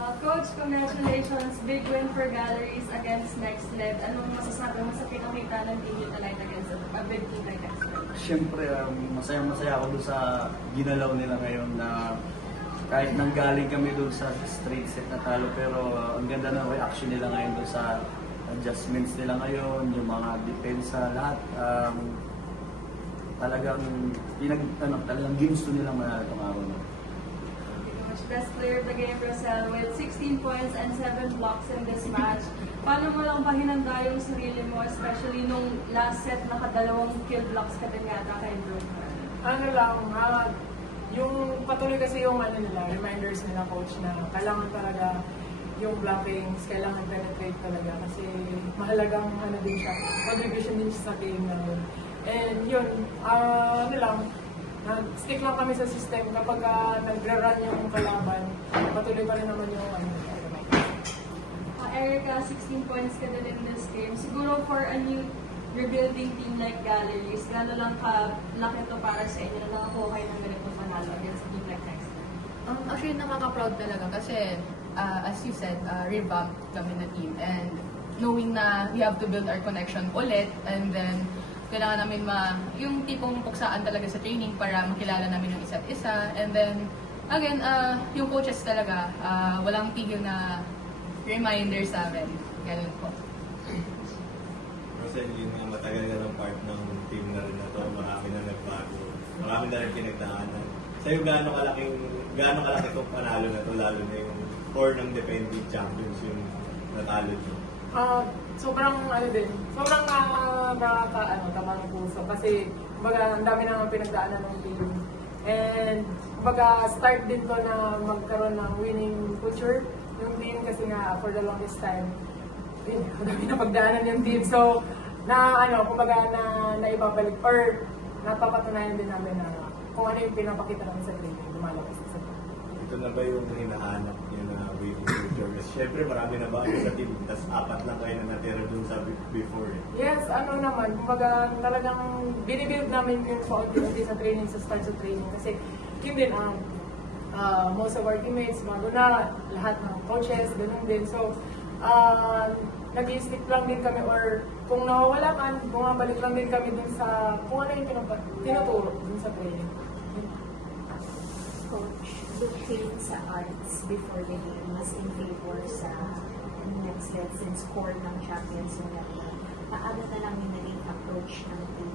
Coach, congratulations. Big win for Galleries against Next Lev. Anong masasabi mo sa pinakita ng team tonight against a big team like Next Lev? Siyempre, masayang-masaya ako doon sa ginalaw nila ngayon na kahit nanggaling kami doon sa straight set na talo, pero ang ganda ng reaction nila ngayon doon sa adjustments nila ngayon, yung mga depensa, lahat. Talagang talagang ginusto nilang manalo itong araw na. Best player of the game, Rosel, with 16 points and 7 blocks in this match. Paano mo lang pahinanda yung sarili mo, especially nung last set nakadalawang kill blocks ka din yata kay Brooke? Yung patuloy kasi yung reminders nila coach na kailangan talaga yung blockings, kailangan penetrate talaga kasi mahalagang din siya, contribution din siya sa game namin. And yun, nag-stick lang kami sa system kapag nag-run yung kalaban, patuloy pa rin naman yung Erica, 16 points ka din in this game. Siguro for a new rebuilding team like Galleries, gano'n lang kalaki to para sa inyo na nakakuha kayo ng ganitong panalo against a team like Next Lev? Actually, nakaka-proud talaga kasi as you said, revamped kami na team and knowing na we have to build our connection ulit and then kailangan namin yung tipong puksaan talaga sa training para makilala namin yung isa't isa. And then, again, yung coaches talaga, walang tigil na reminders sa amin. Ganun po. Kasi yun nga, matagal na ng part ng team na rin na to. Marami na nagbago. Marami na rin pinagdaanan. Sa'yo, gaano kalaki itong panalo na to, lalo na yung core ng defending champions yung natalo nyo? Sobrang tama ng puso kasi ang dami naman pinagdaanan ng team. And start din to na magkaroon ng winning culture yung team kasi nga for the longest time ang dami na pagdaanan yung team. So naibabalik or napapatunayan din namin na kung ano yung pinapakita namin sa training, lumalabas sa team. Ito na ba yung hinahanap niyo na winning culture? Kasi syempre marami na ba sa team, tas 4 lang kayo na natira dun sa before eh. Yes, talagang binibuild namin yung paunti-unti sa training, sa start sa training. Kasi yun din, most of our teammates, bago na, lahat ng coaches, ganun din. So, nag-i-stick lang din kami or kung nawawala man, bumabalik lang din kami dun sa kung ano yung tinuturo dun sa training. Coach, looking sa arts before the game mas in favor sa Next Lev since core ng champions yung natin. Paano na lang yung naging approach ng team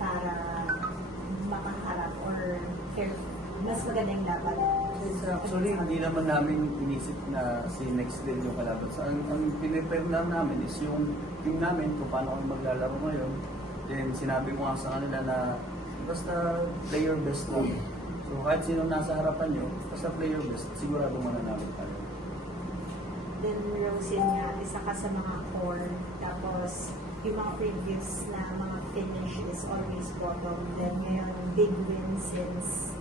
para makaharap or mas magandang laban? Actually, hindi naman namin inisip na si Next Lev yung kalaban. So, ang pinipare namin is yung team namin, kung paano kami maglalaro ngayon. Then, sinabi ko nga sa kanila na basta play your best lang. So, kahit sino nasa harapan nyo, basta play your best, sigurado mananalo tayo. Then, Rosin nga, isa ka sa mga core, tapos yung mga previous na mga finish is always bottom. Then, ngayon, big win since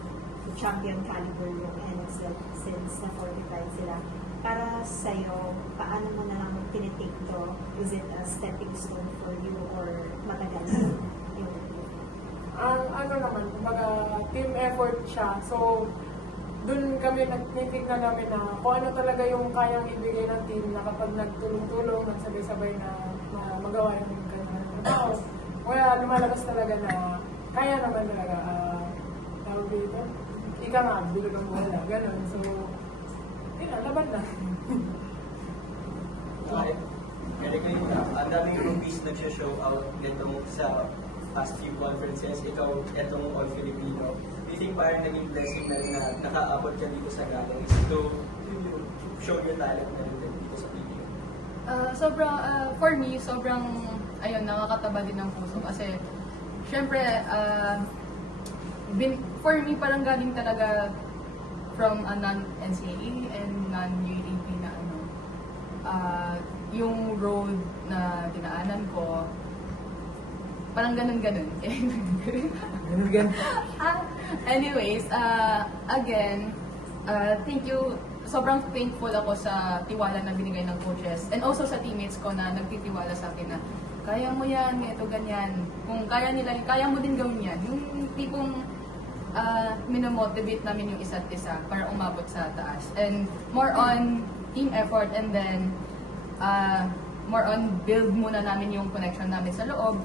champion caliber yung NXL since na-45 sila. Para sa'yo, paano mo na lang tinitake to? Is it a stepping stone for you or matagal yung team effort siya. So, dun kami nagtitignan namin na kung ano talaga yung kayang ibigay ng team na kapag nagtulong-tulong, nagsabay-sabay na magawa yung ganyan. Tapos, lumalabas talaga na kaya naman talaga. Tawag dito, ika nga, bilog ang bola. Ganon. So, laban na. Erika, ang daming rookies nagsha-show out nitong sa past few conferences, ikaw, itong All Filipino. Do you think parang naging blessing na rin na nakaabot ka dito sa Galleries to show your talent na rin dito sa PBA? For me, nakakataba din ng puso kasi syempre, for me, parang galing talaga from a non-NCAA and non-UAP na yung road na dinaanan ko, parang ganun-ganun. Anyways, again, thank you. Sobrang thankful ako sa tiwala na binigay ng coaches and also sa teammates ko na nagtitiwala sa akin na kaya mo yan, ito ganyan. Kung kaya nila, kaya mo din gawin yan. Yung tipong minomotivate namin yung isa't isa para umabot sa taas. And more on team effort, and then more on build muna namin yung connection namin sa loob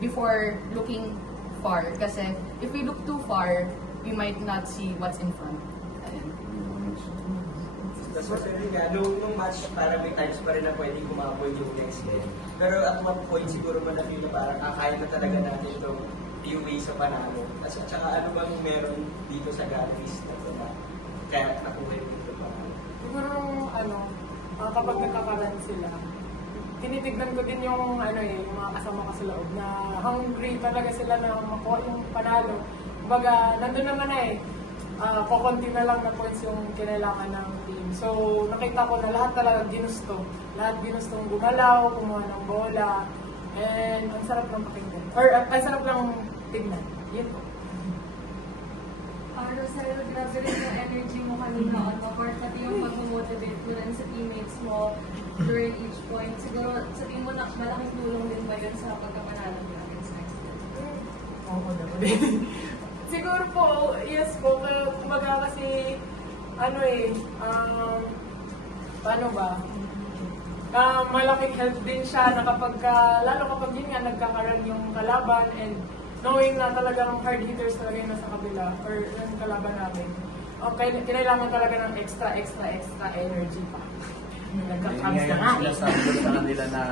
before looking far. Kasi if we look too far, we might not see what's in front. Ayun. Tapos yun nga, nung match, parang may times pa rin na pwedeng kumapoy yung next game. Pero at one point, siguro mo na feel na parang kaya na talaga natin itong PUA sa panalo. At saka ano bang meron dito sa galleries na ito na kaya nakuha yung dito panalo? Siguro kapag nagkakaroon sila, tinitignan ko din yung yung mga kasama ko sa loob na hungry talaga sila na makuha yung panalo. Kumbaga, nandun naman kukunti na lang na points yung kinailangan ng team. So, nakita ko na lahat talaga ginusto. Lahat ginustong gumalaw, kumuha ng bola, and ang sarap ng pakinggan. Or, ang sarap lang tignan. Yun po. Rosel, grabe rin yung energy mo kanina on the court, pati yung pag-motivate mo rin sa teammates mo during each point. Siguro, sa team mo, malaking tulong din ba yun sa pagkapanalo mo against next year? Oo naman. Siguro po, yes po. Kumbaga kasi, paano ba? Malaking help din siya na lalo kapag yun nga, nagkakaroon yung kalaban and knowing na talagang hard hitters talaga yung nasa kabila or yung kalaban namin. Okay, kinailangan talaga ng extra energy pa. Nagka-cramps na nga. Sinasabi ko sa kanila na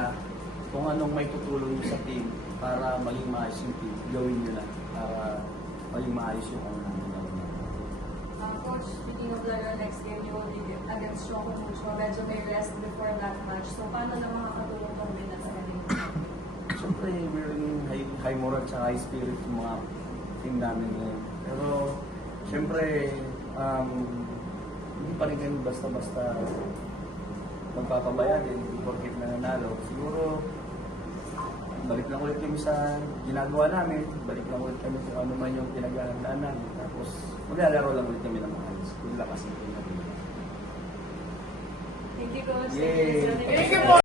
kung anong may tutulong nyo sa team para maging maayos yung team, gawin nyo na para maging maayos yung namin. Coach, speaking of your next game, you will be against Choco Mucho. Medyo may rest before that match. So, paano na makakatulong tong din sa kanila? Siyempre, meron high moral at high spirit yung mga team namin ngayon. Pero, siyempre, hindi pa rin ganun basta-basta magpapabaya din, porkit na nanalo. Siguro, balik lang ulit kami sa ginagawa namin, balik lang ulit kami kung ano man yung pinaghahandaan namin. Tapos, maglalaro lang ulit kami ng maayos. Kung lakasin ko natin. Thank you, Coach. Yay! Thank you, Thank you po!